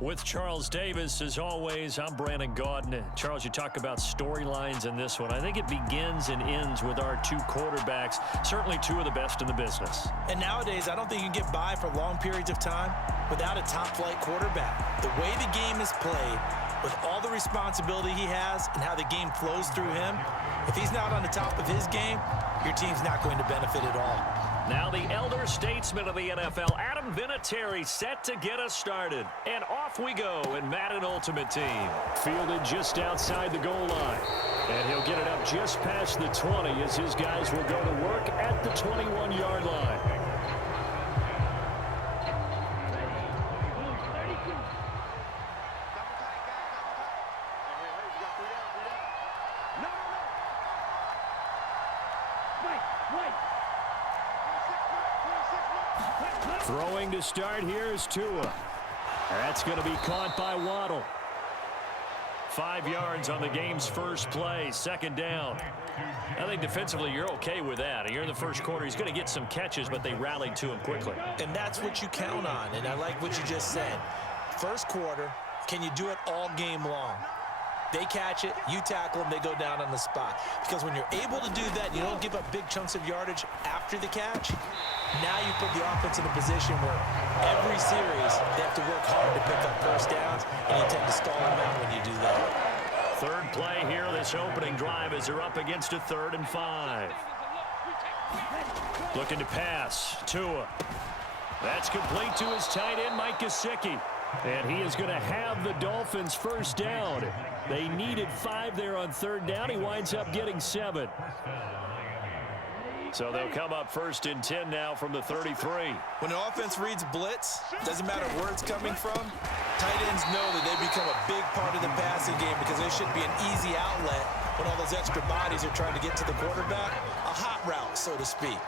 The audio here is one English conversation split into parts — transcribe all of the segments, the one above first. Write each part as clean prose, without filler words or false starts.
With Charles Davis, as always, I'm Brandon Gaudin. Charles, you talk about storylines in this one. I think it begins and ends with our two quarterbacks, certainly two of the best in the business. And nowadays, I don't think you can get by for long periods of time without a top-flight quarterback. The way the game is played, with all the responsibility he has and how the game flows through him, if he's not on the top of his game, your team's not going to benefit at all. Now the elder statesman of the NFL, Adam Vinatieri, set to get us started. And off we go in Madden Ultimate Team. Fielded just outside the goal line. And he'll get it up just past the 20 as his guys will go to work at the 21-yard line. Throwing to start here is Tua. That's going to be caught by Waddle. 5 yards on the game's first play, second down. I think defensively you're okay with that. Here in the first quarter, he's going to get some catches, but they rallied to him quickly. And that's what you count on, and I like what you just said. First quarter, can you do it all game long? They catch it, you tackle them, they go down on the spot. Because when you're able to do that, you don't give up big chunks of yardage after the catch. Now you put the offense in a position where every series they have to work hard to pick up first downs, and you tend to stall them out when you do that. Third play here, this opening drive as they're up against a 3rd and 5. Looking to pass, Tua. That's complete to his tight end, Mike Gesicki. And he is going to have the Dolphins first down. They needed 5 there on 3rd down. He winds up getting 7. So they'll come up 1st and 10 now from the 33. When the offense reads blitz, doesn't matter where it's coming from, tight ends know that they become a big part of the passing game because there should be an easy outlet when all those extra bodies are trying to get to the quarterback. A hot route, so to speak.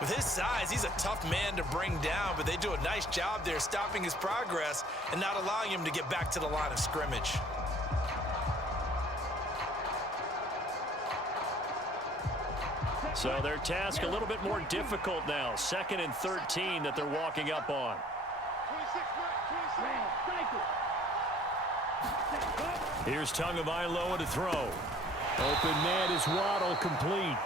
With his size, he's a tough man to bring down, but they do a nice job there stopping his progress and not allowing him to get back to the line of scrimmage. So their task a little bit more difficult now. 2nd and 13 that they're walking up on. Here's Tagovailoa to throw. Open man is Waddle, complete.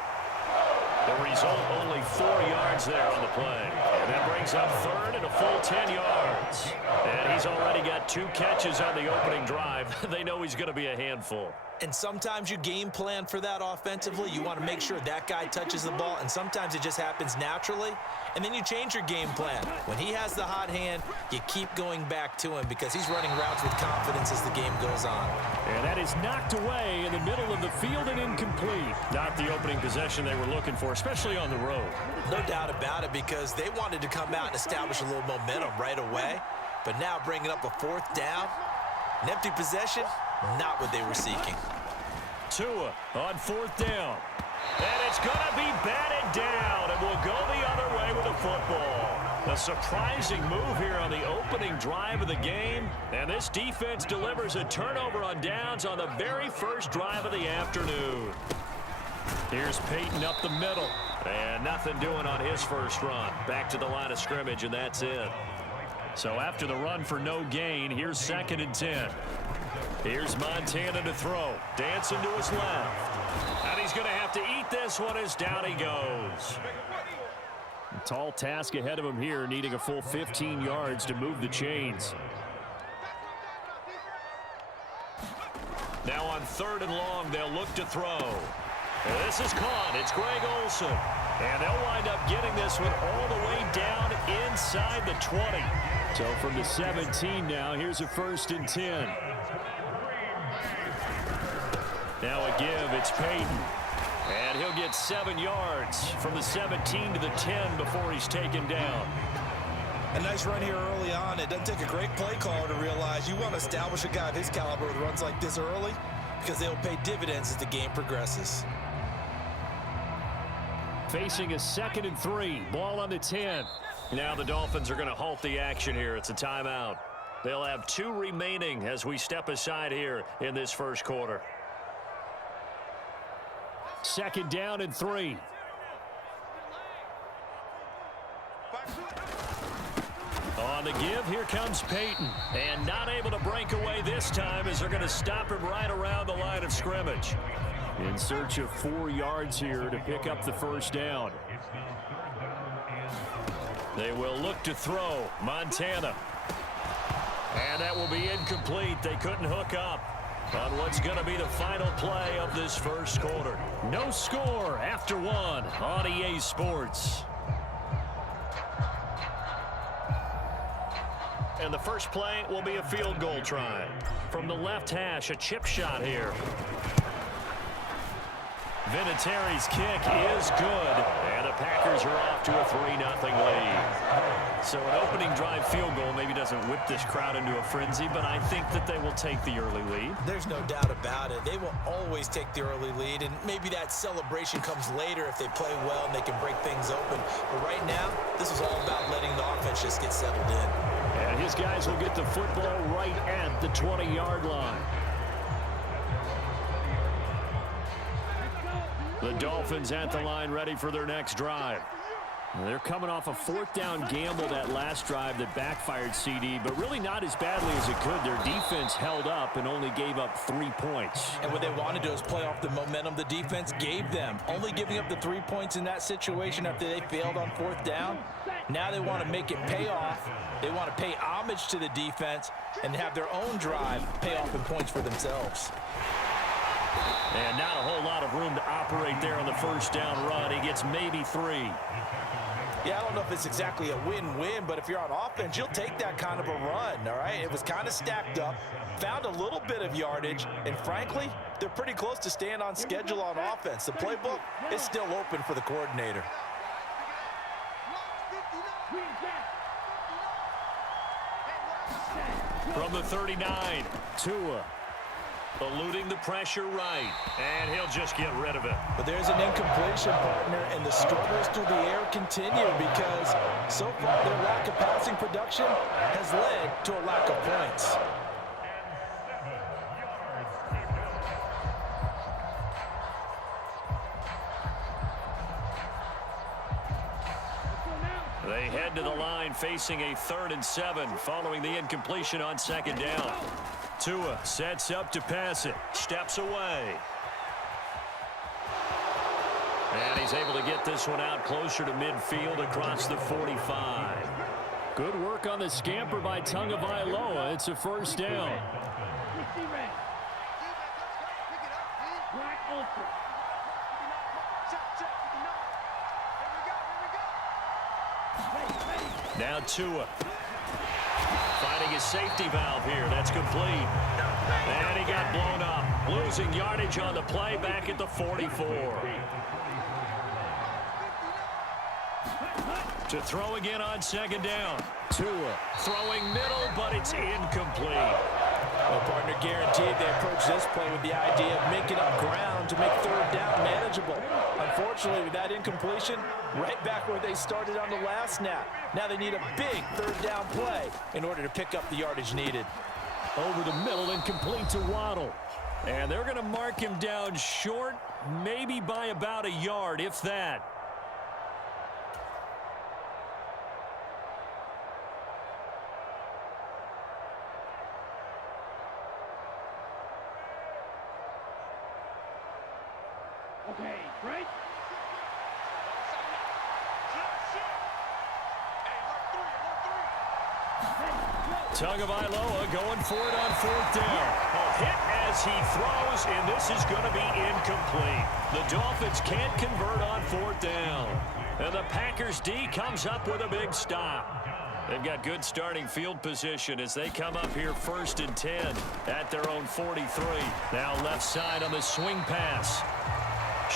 The result, only 4 yards there on the play. And that brings up 3rd and a full 10 yards. And he's already got 2 catches on the opening drive. They know he's going to be a handful. And sometimes you game plan for that offensively. You want to make sure that guy touches the ball, and sometimes it just happens naturally. And then you change your game plan. When he has the hot hand, you keep going back to him because he's running routes with confidence as the game goes on. And that is knocked away in the middle of the field and incomplete. Not the opening possession they were looking for, especially on the road. No doubt about it, because they wanted to come out and establish a little momentum right away. But now bringing up a 4th down, an empty possession, not what they were seeking. Tua on 4th down. And it's going to be batted down, and we'll go the other way with the football. A surprising move here on the opening drive of the game. And this defense delivers a turnover on downs on the very first drive of the afternoon. Here's Peyton up the middle. And nothing doing on his first run. Back to the line of scrimmage, and that's it. So after the run for no gain, here's 2nd and 10. Here's Montana to throw. Dancing to his left. And he's going to have to eat this one as down he goes. A tall task ahead of him here, needing a full 15 yards to move the chains. Now on 3rd and long, they'll look to throw. And this is caught. It's Greg Olsen. And they'll wind up getting this one all the way down inside the 20. So from the 17 now, here's a 1st and 10. Now a give, it's Peyton. And he'll get 7 yards from the 17 to the 10 before he's taken down. A nice run here early on. It doesn't take a great play caller to realize you want to establish a guy of his caliber with runs like this early because they'll pay dividends as the game progresses. Facing a 2nd and 3, ball on the 10. Now the Dolphins are going to halt the action here. It's a timeout. They'll have 2 remaining as we step aside here in this first quarter. 2nd down and 3. On On the give, here comes Peyton. And not able to break away this time as they're going to stop him right around the line of scrimmage. In search of 4 yards here to pick up the first down. They will look to throw. Montana. And that will be incomplete. They couldn't hook up on what's going to be the final play of this first quarter. No score after 1 on EA Sports. And the first play will be a field goal try. From the left hash, a chip shot here. Vinatieri's kick is good, and the Packers are off to a 3-0 lead. So an opening drive field goal maybe doesn't whip this crowd into a frenzy, but I think that they will take the early lead. There's no doubt about it. They will always take the early lead, and maybe that celebration comes later if they play well and they can break things open. But right now, this is all about letting the offense just get settled in. And his guys will get the football right at the 20-yard line. The Dolphins at the line ready for their next drive. They're coming off a 4th down gamble that last drive that backfired CD, but really not as badly as it could. Their defense held up and only gave up 3 points. And what they want to do is play off the momentum the defense gave them. Only giving up the 3 points in that situation after they failed on 4th down. Now they want to make it pay off. They want to pay homage to the defense and have their own drive pay off in points for themselves. And not a whole lot of room to operate there on the first down run. He gets maybe 3. Yeah, I don't know if it's exactly a win-win, but if you're on offense, you'll take that kind of a run, all right? It was kind of stacked up, found a little bit of yardage, and frankly, they're pretty close to staying on schedule on offense. The playbook is still open for the coordinator. From the 39, Tua. Eluding the pressure right, and he'll just get rid of it. But there's an incompletion, partner, and the struggles through the air continue because so far their lack of passing production has led to a lack of points. They head to the line facing a 3rd and 7 following the incompletion on 2nd down. Tua sets up to pass it, steps away. And he's able to get this one out closer to midfield across the 45. Good work on the scamper by Tagovailoa. It's a first down. Now Tua. Finding his safety valve here. That's complete. And he got blown up. Losing yardage on the play back at the 44. To throw again on 2nd down. Tua throwing middle, but it's incomplete. Well, partner, guaranteed they approach this play with the idea of making up ground to make 3rd down manageable. Unfortunately, with that incompletion, right back where they started on the last snap. Now they need a big 3rd down play in order to pick up the yardage needed. Over the middle and complete to Waddle. And they're going to mark him down short, maybe by about a yard, if that. Okay, right? Tagovailoa going for it on 4th down. A hit as he throws, and this is going to be incomplete. The Dolphins can't convert on 4th down. And the Packers D comes up with a big stop. They've got good starting field position as they come up here 1st and 10 at their own 43. Now left side on the swing pass.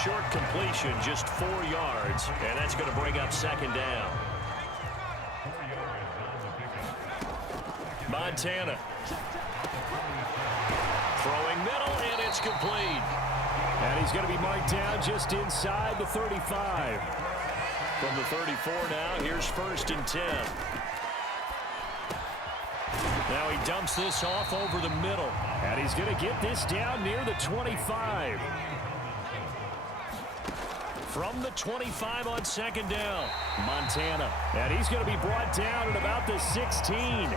Short completion, just 4 yards, and that's going to bring up 2nd down. Montana. Throwing middle, and it's complete. And he's going to be marked down just inside the 35. From the 34 now, here's 1st and 10. Now he dumps this off over the middle. And he's going to get this down near the 25. From the 25 on second down, Montana. And he's going to be brought down at about the 16.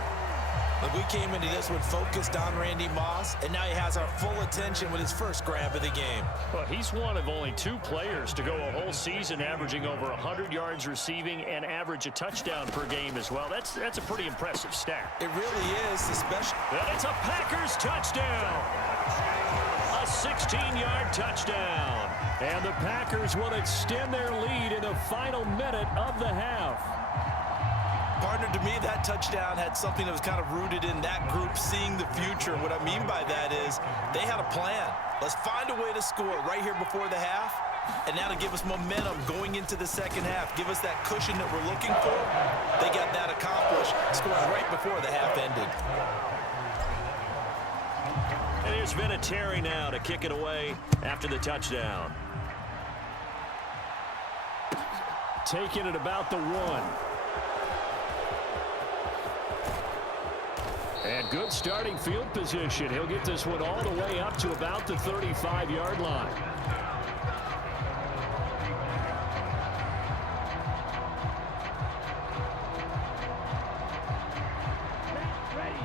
Look, we came into this one focused on Randy Moss, and now he has our full attention with his first grab of the game. Well, he's one of only 2 players to go a whole season averaging over 100 yards receiving and average a touchdown per game as well. That's a pretty impressive stat. It really is, especially. And it's a Packers touchdown. A 16-yard touchdown. And the Packers will extend their lead in the final minute of the half. Partner, to me, that touchdown had something that was kind of rooted in that group seeing the future. What I mean by that is they had a plan. Let's find a way to score right here before the half, and that'll give us momentum going into the second half. Give us that cushion that we're looking for. They got that accomplished, scoring right before the half ended. And there's Vinatieri now to kick it away after the touchdown. Taking it about the 1. And good starting field position. He'll get this one all the way up to about the 35-yard line.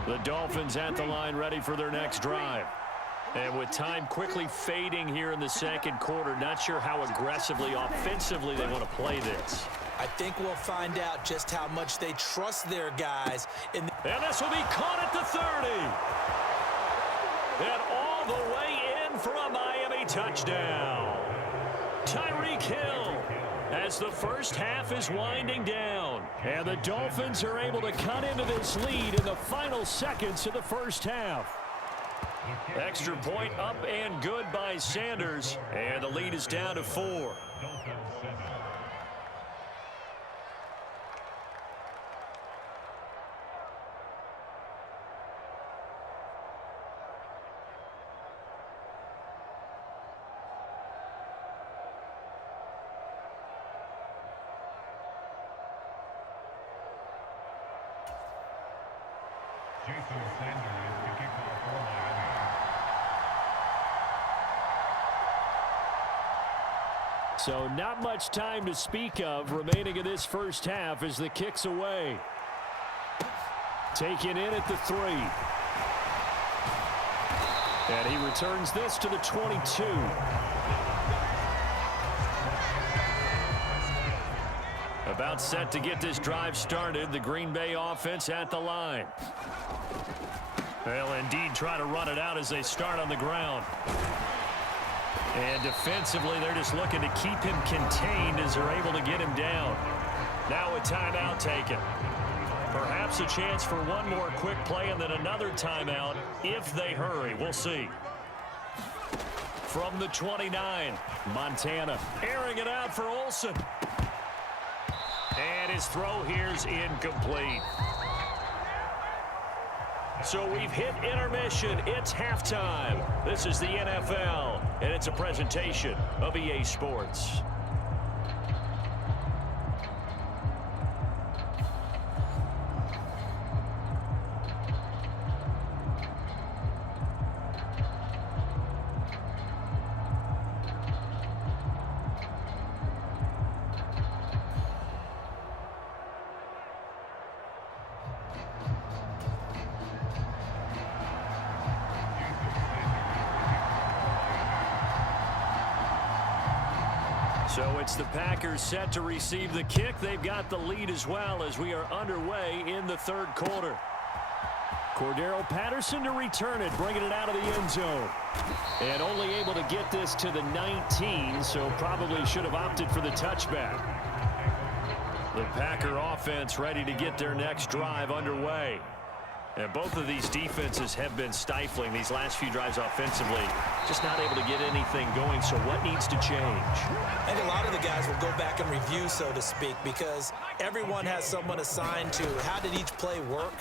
The Dolphins at the line ready for their next drive. And with time quickly fading here in the second quarter, not sure how aggressively, offensively they want to play this. I think we'll find out just how much they trust their guys. And this will be caught at the 30. And all the way in for a Miami touchdown. Tyreek Hill as the first half is winding down. And the Dolphins are able to cut into this lead in the final seconds of the first half. Extra point up and good by Sanders. And the lead is down to 4. So not much time to speak of remaining in this first half as the kick's away. Taken in at the 3. And he returns this to the 22. About set to get this drive started. The Green Bay offense at the line. They'll indeed try to run it out as they start on the ground. And defensively, they're just looking to keep him contained as they're able to get him down. Now a timeout taken. Perhaps a chance for one more quick play and then another timeout if they hurry. We'll see. From the 29, Montana airing it out for Olsen. And his throw here's incomplete. So we've hit intermission. It's halftime. This is the NFL, and it's a presentation of EA Sports. So it's the Packers set to receive the kick. They've got the lead as well as we are underway in the third quarter. Cordero Patterson to return it, bringing it out of the end zone. And only able to get this to the 19, so probably should have opted for the touchback. The Packer offense ready to get their next drive underway. And both of these defenses have been stifling these last few drives offensively. Just not able to get anything going, so what needs to change? I think a lot of the guys will go back and review, so to speak, because everyone has someone assigned to how did each play work.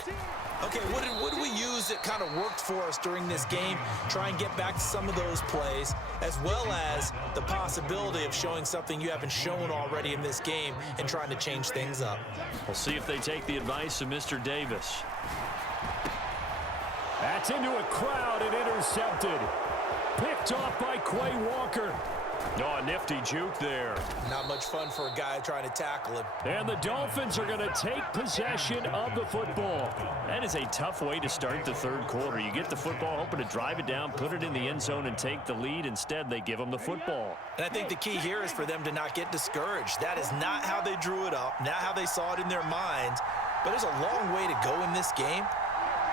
Okay, what did we use that kind of worked for us during this game? Try and get back to some of those plays, as well as the possibility of showing something you haven't shown already in this game and trying to change things up. We'll see if they take the advice of Mr. Davis. That's into a crowd and intercepted. Picked off by Quay Walker. Oh, a nifty juke there. Not much fun for a guy trying to tackle him. And the Dolphins are going to take possession of the football. That is a tough way to start the third quarter. You get the football, hoping to drive it down, put it in the end zone, and take the lead. Instead, they give them the football. And I think the key here is for them to not get discouraged. That is not how they drew it up, not how they saw it in their minds. But there's a long way to go in this game.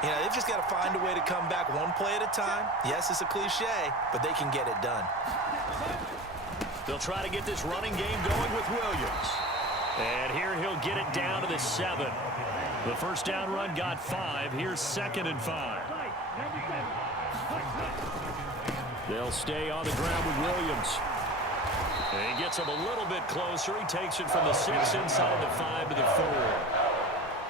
You know, they've just got to find a way to come back one play at a time. Yes, it's a cliche, but they can get it done. They'll try to get this running game going with Williams. And here he'll get it down to the 7. The first down run got 5. Here's 2nd and 5. They'll stay on the ground with Williams. And he gets him a little bit closer. He takes it from the 6 inside the 5 to the 4.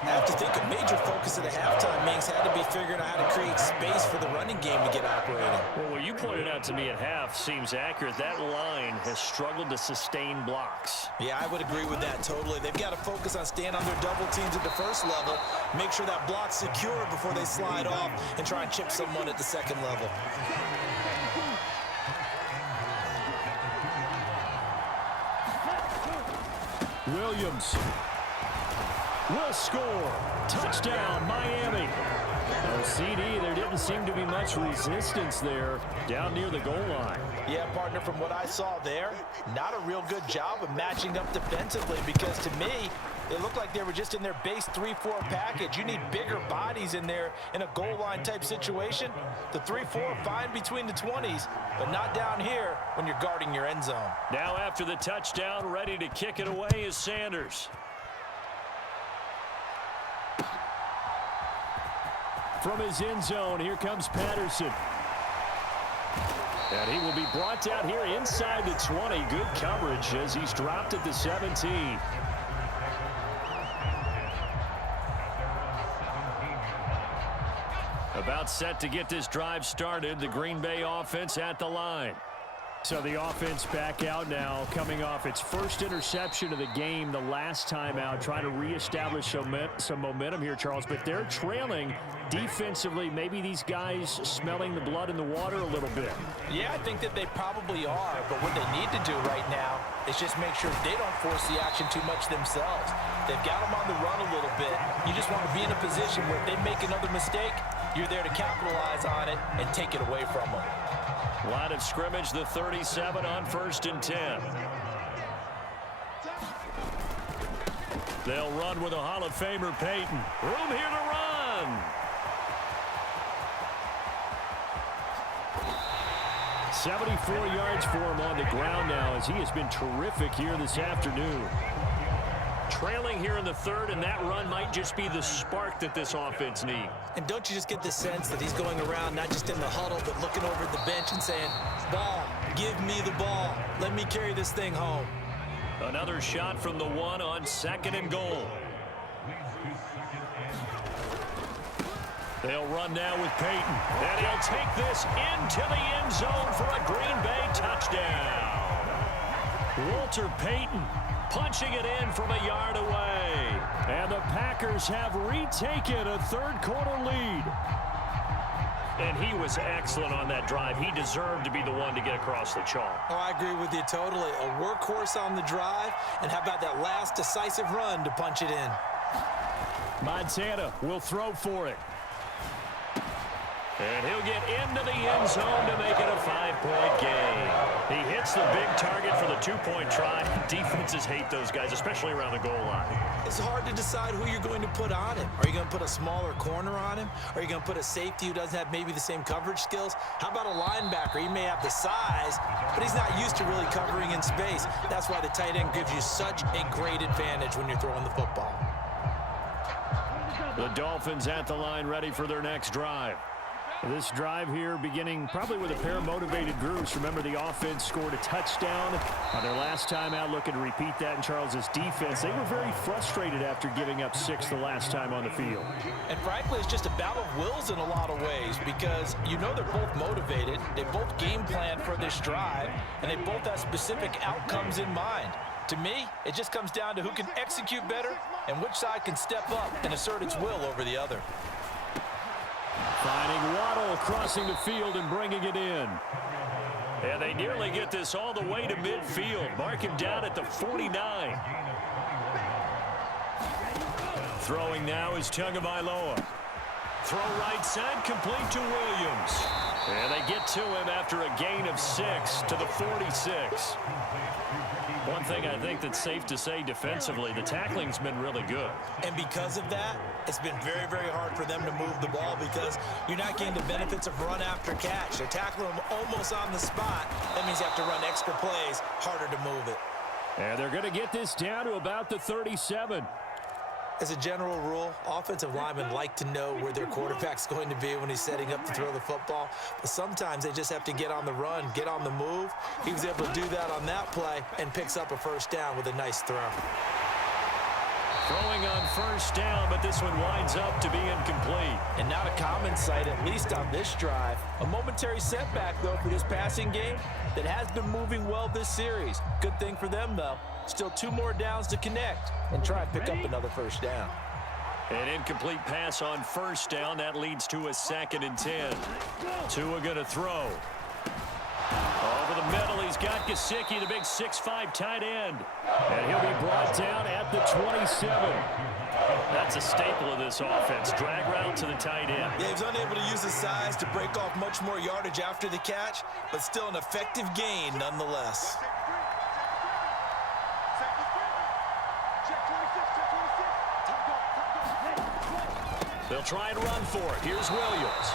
I have to think a major focus of the halftime Minks had to be figuring out how to create space for the running game to get operating. Well, what you pointed out to me at half seems accurate. That line has struggled to sustain blocks. Yeah, I would agree with that totally. They've got to focus on staying on their double teams at the first level, make sure that block's secure before they slide off and try and chip someone at the second level. Williams will score. Touchdown, Miami. No CD, there didn't seem to be much resistance there down near the goal line. Yeah, partner, from what I saw there, not a real good job of matching up defensively because to me, it looked like they were just in their base 3-4 package. You need bigger bodies in there in a goal line type situation. The 3-4 fine between the 20s, but not down here when you're guarding your end zone. Now after the touchdown, ready to kick it away is Sanders. From his end zone, here comes Patterson. And he will be brought down here inside the 20. Good coverage as he's dropped at the 17. About set to get this drive started. The Green Bay offense at the line. So the offense back out now, coming off its first interception of the game the last time out, trying to reestablish some momentum here, Charles. But they're trailing defensively. Maybe these guys smelling the blood in the water a little bit. Yeah, I think that they probably are. But what they need to do right now is just make sure they don't force the action too much themselves. They've got them on the run a little bit. You just want to be in a position where if they make another mistake, you're there to capitalize on it and take it away from them. Line of scrimmage, the 37 on 1st and 10. They'll run with a Hall of Famer, Peyton. Room here to run. "74 yards for him on the ground now as he has been terrific here this afternoon. Trailing here in the 3rd, and that run might just be the spark that this offense needs. And don't you just get the sense that he's going around not just in the huddle but looking over at the bench and saying, ball, give me the ball. Let me carry this thing home. Another shot from the 1 on 2nd and goal. They'll run now with Peyton. And he'll take this into the end zone for a Green Bay touchdown. Walter Payton punching it in from a yard away. And the Packers have retaken a third-quarter lead. And he was excellent on that drive. He deserved to be the one to get across the chalk. Oh, I agree with you totally. A workhorse on the drive, and how about that last decisive run to punch it in? Montana will throw for it. And he'll get into the end zone to make it a 5-point game. He hits the big target for the 2-point try. Defenses hate those guys, especially around the goal line. It's hard to decide who you're going to put on him. Are you going to put a smaller corner on him? Are you going to put a safety who doesn't have maybe the same coverage skills? How about a linebacker? He may have the size, but he's not used to really covering in space. That's why the tight end gives you such a great advantage when you're throwing the football. The Dolphins at the line, ready for their next drive. This drive here beginning probably with a pair of motivated groups. Remember, the offense scored a touchdown on their last time out. Looking to repeat that in Charles's defense. They were very frustrated after giving up 6 the last time on the field. And frankly, it's just a battle of wills in a lot of ways because you know they're both motivated. They both game plan for this drive, and they both have specific outcomes in mind. To me, it just comes down to who can execute better and which side can step up and assert its will over the other. Finding Waddle crossing the field and bringing it in. And they nearly get this all the way to midfield. Mark him down at the 49. Throwing now is Tagovailoa. Throw right side, complete to Williams. And they get to him after a gain of 6 to the 46. One thing I think that's safe to say defensively, the tackling's been really good. And because of that, it's been very, very hard for them to move the ball because you're not getting the benefits of run after catch. They're tackling them almost on the spot. That means you have to run extra plays, harder to move it. And they're going to get this down to about the 37. As a general rule, offensive linemen like to know where their quarterback's going to be when he's setting up to throw the football. But sometimes they just have to get on the run, get on the move. He was able to do that on that play and picks up a first down with a nice throw. Throwing on first down, but this one winds up to be incomplete. And not a common sight, at least on this drive. A momentary setback, though, for this passing game that has been moving well this series. Good thing for them, though. Still 2 more downs to connect and try and pick up another first down. An incomplete pass on first down. That leads to a 2nd and 10. Tua going to throw. Over the middle, he's got Gesicki, the big 6'5" tight end. And he'll be brought down at the 27. That's a staple of this offense. Drag route to the tight end. Yeah, he was unable to use his size to break off much more yardage after the catch, but still an effective gain nonetheless. They'll try and run for it. Here's Williams.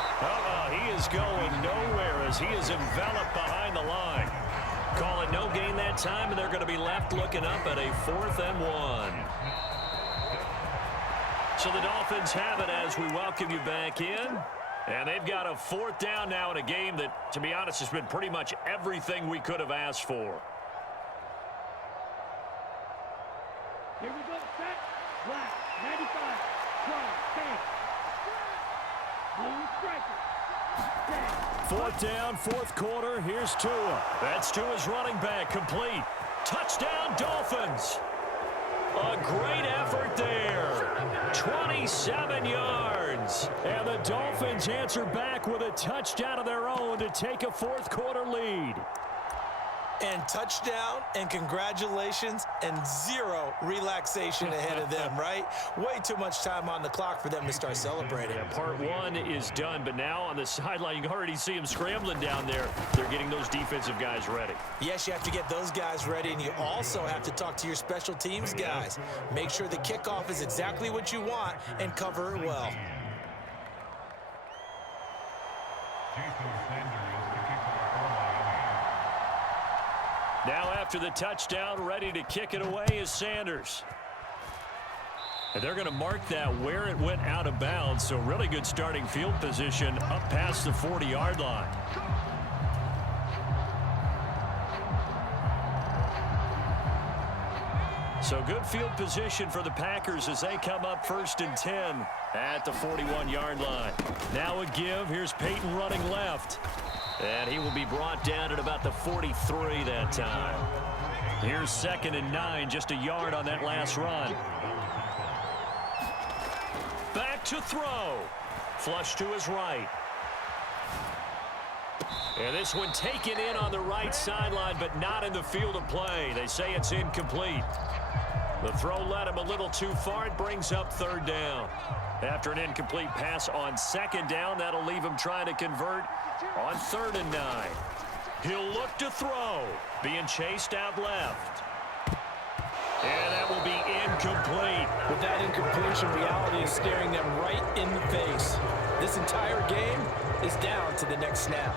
He is going nowhere as he is enveloped behind the line. Call it no gain that time, and they're going to be left looking up at a 4th and 1. So the Dolphins have it as we welcome you back in. And they've got a 4th down now in a game that, to be honest, has been pretty much everything we could have asked for. Here we go. Set. Black. 95. Strong. Stand. Blue striker. Stand. 4th down, 4th quarter. Here's Tua. That's Tua's running back. Complete. Touchdown, Dolphins. A great effort there. 27 yards. And the Dolphins answer back with a touchdown of their own to take a 4th quarter lead. And touchdown, and congratulations, and 0 relaxation ahead of them, right? Way too much time on the clock for them to start celebrating. Yeah, part 1 is done, but now on the sideline, you can already see them scrambling down there. They're getting those defensive guys ready. Yes, you have to get those guys ready, and you also have to talk to your special teams guys. Make sure the kickoff is exactly what you want and cover it well. Now after the touchdown, ready to kick it away is Sanders. And they're going to mark that where it went out of bounds, so really good starting field position up past the 40-yard line. So good field position for the Packers as they come up 1st and 10 at the 41-yard line. Now a give. Here's Peyton running left. And he will be brought down at about the 43 that time. Here's 2nd and 9, just a yard on that last run. Back to throw. Flush to his right. And this one taken in on the right sideline, but not in the field of play. They say it's incomplete. The throw led him a little too far. It brings up 3rd down. After an incomplete pass on 2nd down, that'll leave him trying to convert on 3rd and 9. He'll look to throw. Being chased out left. And that will be incomplete. With that incompletion, reality is staring them right in the face. This entire game is down to the next snap.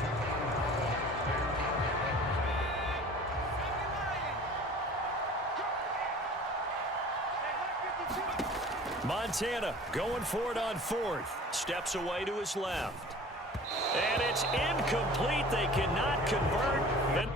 Montana going for it on 4th. Steps away to his left. And it's incomplete. They cannot convert.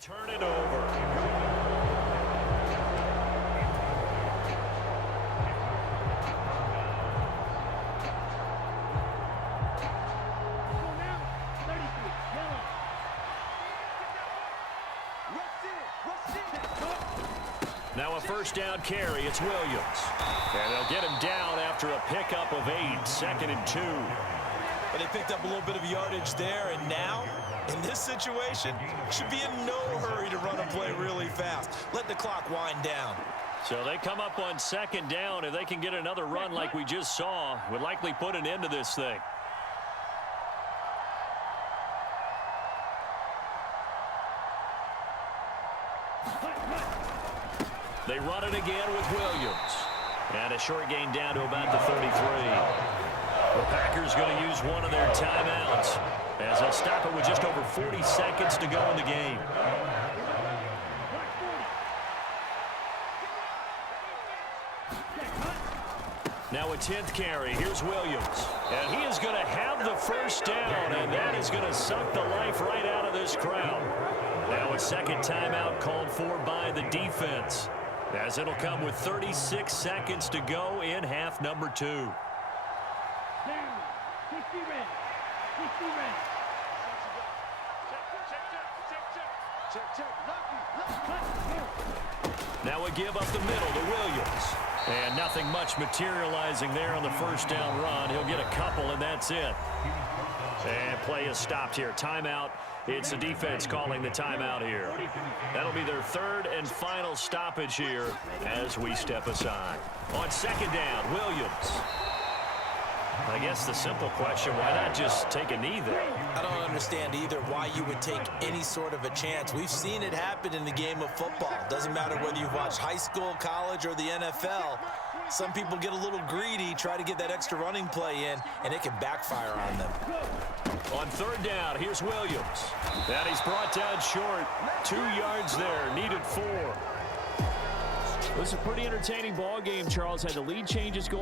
Turn it over. Go now. 33. Yellow. Now a first down carry. It's Williams. And they'll get him down after a pickup of 8. 2nd and 2. But they picked up a little bit of yardage there, and now, in this situation, should be in no hurry to run a play really fast. Let the clock wind down. So they come up on 2nd down. If they can get another run like we just saw, would likely put an end to this thing. They run it again with Williams. And a short gain down to about the 33. The Packers going to use one of their timeouts as they'll stop it with just over 40 seconds to go in the game. Now a 10th carry. Here's Williams. And he is going to have the first down, and that is going to suck the life right out of this crowd. Now a second timeout called for by the defense, as it'll come with 36 seconds to go in half number 2. Down. 60 red. 60 red. Now a give up the middle to Williams. And nothing much materializing there on the first down run. He'll get a couple, and that's it. And play is stopped here. Timeout. It's the defense calling the timeout here. That'll be their third and final stoppage here as we step aside. On 2nd down, Williams. I guess the simple question, why not just take a knee there? I don't understand either why you would take any sort of a chance. We've seen it happen in the game of football. Doesn't matter whether you watch high school, college, or the NFL. Some people get a little greedy, try to get that extra running play in, and it can backfire on them. On 3rd down, here's Williams. And he's brought down short. 2 yards there, needed 4. It was a pretty entertaining ball game, Charles. Had the lead changes going.